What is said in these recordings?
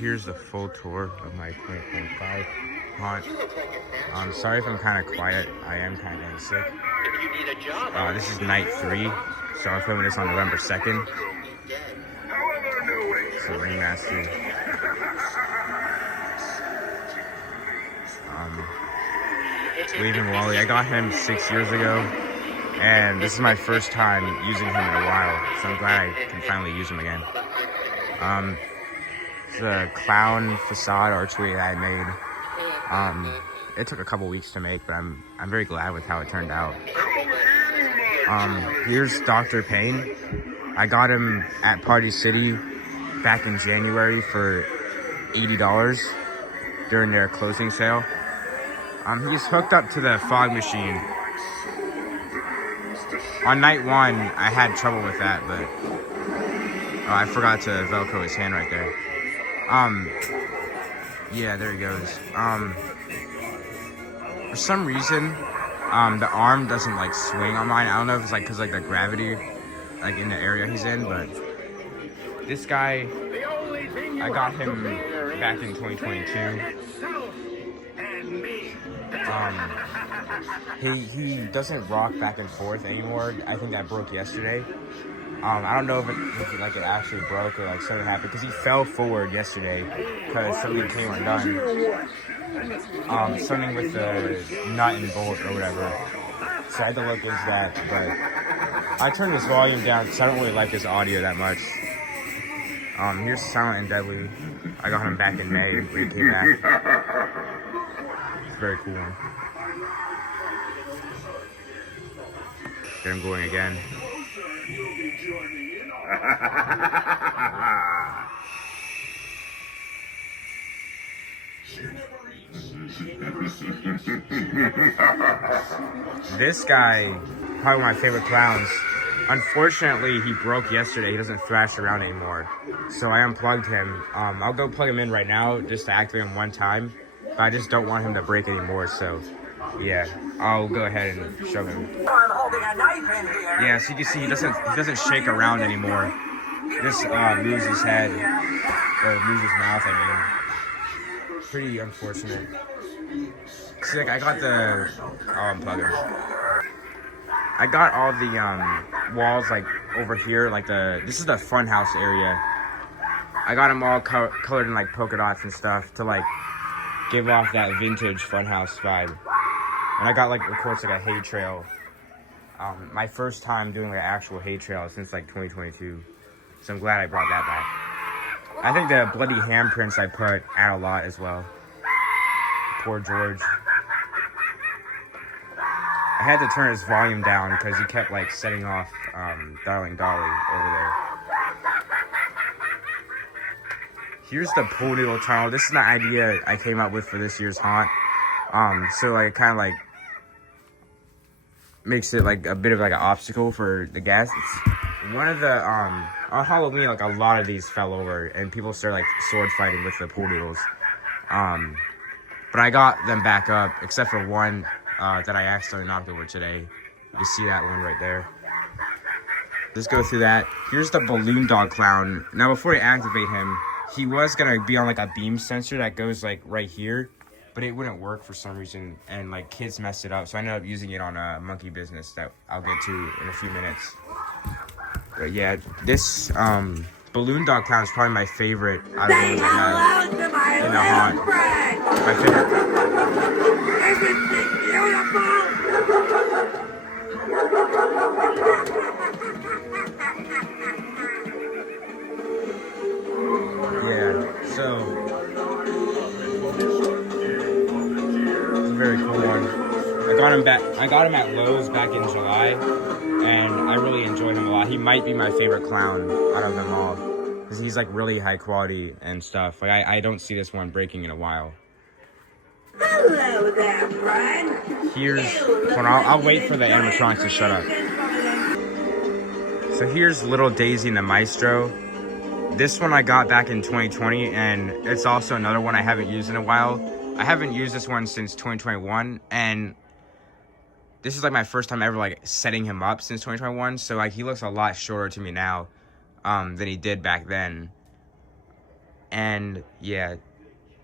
Here's the full tour of my 2025 haunt. Sorry if I'm kind of quiet. I am kind of getting sick. This is night 3, so I'm filming this on November 2nd. So Ringmaster. Leaving Wally. I got him 6 years ago, and this is my first time using him in a while, so I'm glad I can finally use him again. The clown facade archway that I made. It took a couple weeks to make, but I'm very glad with how it turned out. Here's Dr. Payne. I got him at Party City back in January for $80 during their closing sale. He's hooked up to the fog machine. On night 1, I had trouble with that, but I forgot to Velcro his hand right there. Yeah, there he goes. For some reason, the arm doesn't like swing on mine. I don't know if it's like because like the gravity, like in the area he's in, but this guy, I got him back in 2022. He doesn't rock back and forth anymore. I think that broke yesterday. I don't know if it actually broke or like something happened because he fell forward yesterday because something came undone. Something with the nut and bolt or whatever. So I had to look into that, but I turned his volume down because I don't really like his audio that much. Here's Silent and Deadly. I got him back in May when he came back. It's a very cool one. Get him going again. This guy, probably one of my favorite clowns. Unfortunately, he broke yesterday. He doesn't thrash around anymore. So I unplugged him. I'll go plug him in right now just to activate him one time. But I just don't want him to break anymore, so yeah, I'll go ahead and show him. I'm holding a knife in here. Yeah, so you can see he doesn't shake around anymore. Just moves his head, or moves his mouth, I mean. Pretty unfortunate. See, like, I got the... I'll unplug him. I got all the walls, like, over here, like this is the funhouse area. I got them all colored in, like, polka dots and stuff to, like, give off that vintage funhouse vibe. And I got, like, of course, like, a hay trail. My first time doing, like, an actual hay trail since, like, 2022. So I'm glad I brought that back. I think the bloody handprints I put add a lot as well. Poor George. I had to turn his volume down because he kept like setting off Darling Dolly over there. Here's the pool noodle tunnel. This is an idea I came up with for this year's haunt. So like it kind of like makes it like a bit of like an obstacle for the guests. One of the on Halloween, like a lot of these fell over and people started like sword fighting with the pool noodles. But I got them back up except for one that I accidentally knocked over today. You see that one right there. Let's go through that. Here's the balloon dog clown. Now before I activate him, he was gonna be on like a beam sensor that goes like right here, but it wouldn't work for some reason, and like kids messed it up, so I ended up using it on a monkey business that I'll get to in a few minutes. But yeah, this balloon dog clown is probably my favorite out of the ones I have in the haunt. My favorite. Yeah, so it's a very cool one. I got him at Lowe's back in July, and I really enjoyed him a lot. He might be my favorite clown out of them all, because he's like really high quality and stuff. Like I don't see this one breaking in a while. Hello there, friend. I'll wait for the animatronics to shut up. So here's Little Daisy and the Maestro. This one I got back in 2020, and it's also another one I haven't used in a while. I haven't used this one since 2021, and this is like my first time ever like setting him up since 2021. So like he looks a lot shorter to me now than he did back then. And yeah,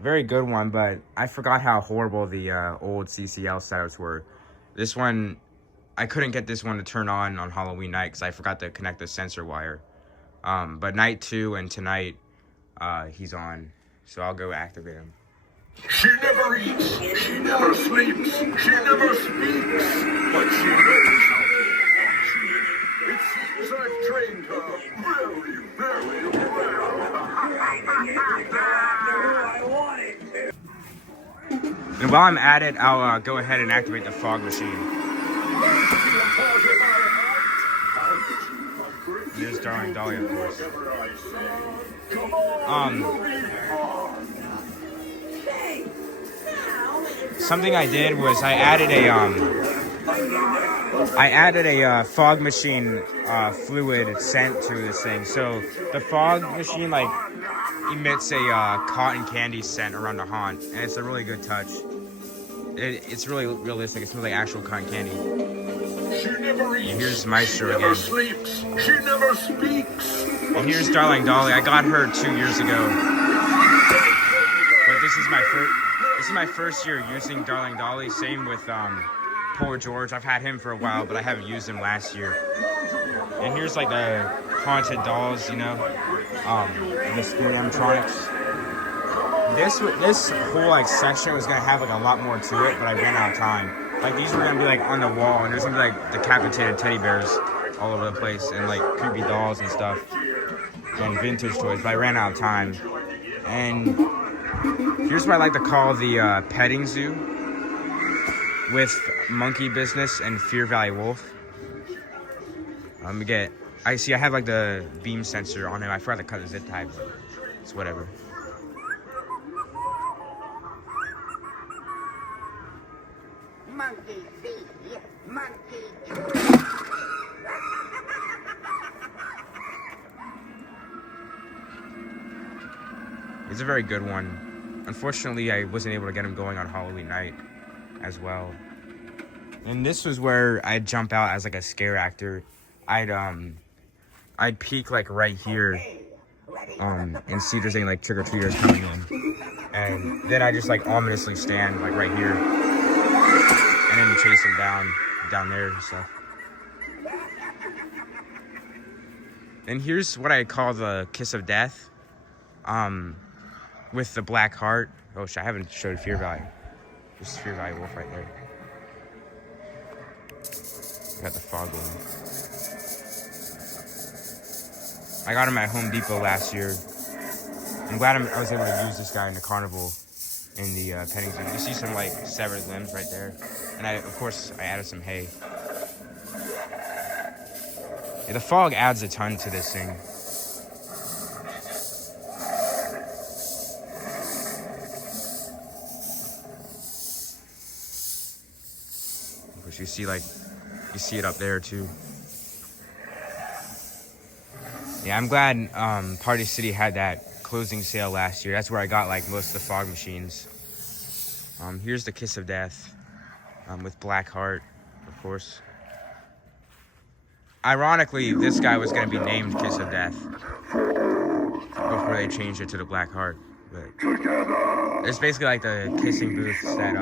very good one, but I forgot how horrible the old CCL setups were. This one, I couldn't get this one to turn on Halloween night because I forgot to connect the sensor wire. But night 2 and tonight, he's on, so I'll go activate him. She never eats, she never sleeps, she never speaks, but she knows how to function. It seems I've trained her very, very well. And while I'm at it, I'll go ahead and activate the fog machine. There's Darling Dolly, of course. Something I did was I added a fog machine fluid scent to this thing. So the fog machine like emits a cotton candy scent around the haunt, and it's a really good touch. It's really realistic. It smells like actual cotton candy. She never eats, Here's Maestro she never again. sleeps, she never speaks. And here's Darling Dolly. I got her 2 years ago, but this is my first year using Darling Dolly. Same with Poor George. I've had him for a while, but I haven't used him last year. And here's like the haunted dolls, you know, the scary animatronics. This whole like section was gonna have like a lot more to it, but I ran out of time. Like these were gonna be like on the wall, and there's gonna be like decapitated teddy bears all over the place, and like creepy dolls and stuff, and vintage toys. But I ran out of time. And here's what I like to call the petting zoo with Monkey Business and Fear Valley Wolf. I have like the beam sensor on him. I forgot to cut the zip tie, but it's whatever. Monkey see, monkey. It's a very good one. Unfortunately, I wasn't able to get him going on Halloween night as well. And this was where I'd jump out as like a scare actor. I'd peek like right here, and see if there's any like trick-or-treaters coming in. And then I just like ominously stand like right here, and then chase them down there and stuff. And here's what I call the kiss of death. With the black heart. Oh shit, I haven't showed Fear Valley. There's Fear Valley Wolf right there. I got the fog one. I got him at Home Depot last year. I'm glad I was able to use this guy in the carnival in the petting zoo. You see some like severed limbs right there. And of course I added some hay. Yeah, the fog adds a ton to this thing. You see it up there too. Yeah, I'm glad Party City had that closing sale last year. That's where I got like most of the fog machines. Here's the Kiss of Death with Black Heart, of course. Ironically, this guy was going to be named Kiss of Death before they changed it to the Black Heart. But it's basically like the kissing booths that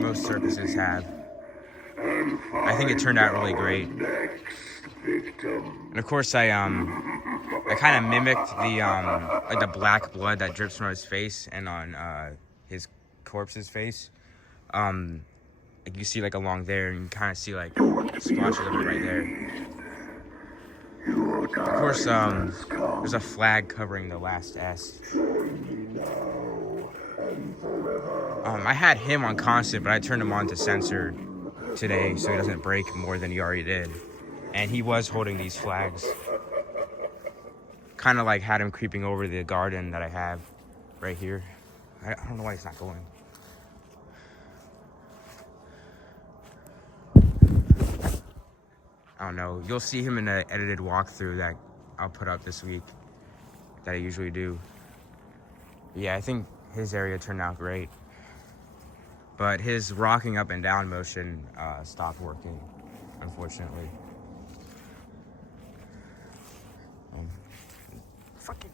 most circuses have. I think it turned out really great. And of course, I kind of mimicked the like the black blood that drips from his face and on his corpse's face. Like you see like along there, and you kind of see like splotches of it right there. Of course, there's a flag covering the last S. I had him on constant, but I turned him on to censored today so he doesn't break more than he already did. And he was holding these flags. Kind of like had him creeping over the garden that I have right here. I don't know why he's not going. I don't know. You'll see him in an edited walkthrough that I'll put up this week that I usually do. Yeah, I think his area turned out great. But his rocking up and down motion stopped working, unfortunately. Fucking.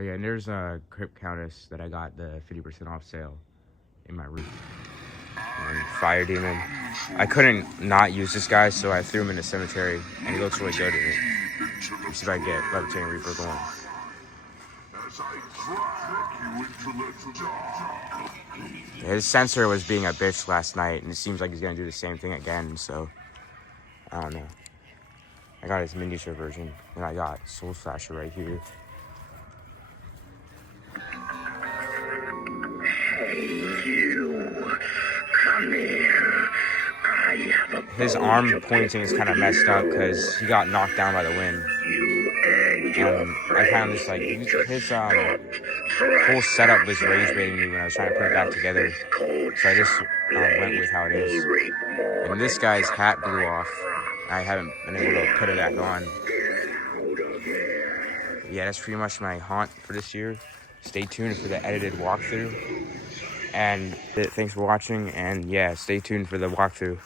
Oh yeah, and there's a Crypt Countess that I got the 50% off sale in my room. And Fire Demon. I couldn't not use this guy, so I threw him in the cemetery, and he looks really good in it. Let's see if I can get Levitating Reaper going. Yeah, his sensor was being a bitch last night, and it seems like he's gonna do the same thing again, so I don't know. I got his miniature version, and I got Soul Slasher right here. Come here. I have a His arm pointing is kind of messed up because he got knocked down by the wind. I kind of just like his whole setup was rage baiting me when I was trying to put it back together, so I just went with how it is. And this guy's hat blew off. I haven't been able to put it back on. Yeah, that's pretty much my haunt for this year. Stay tuned for the edited walkthrough. And thanks for watching, and yeah, stay tuned for the walkthrough.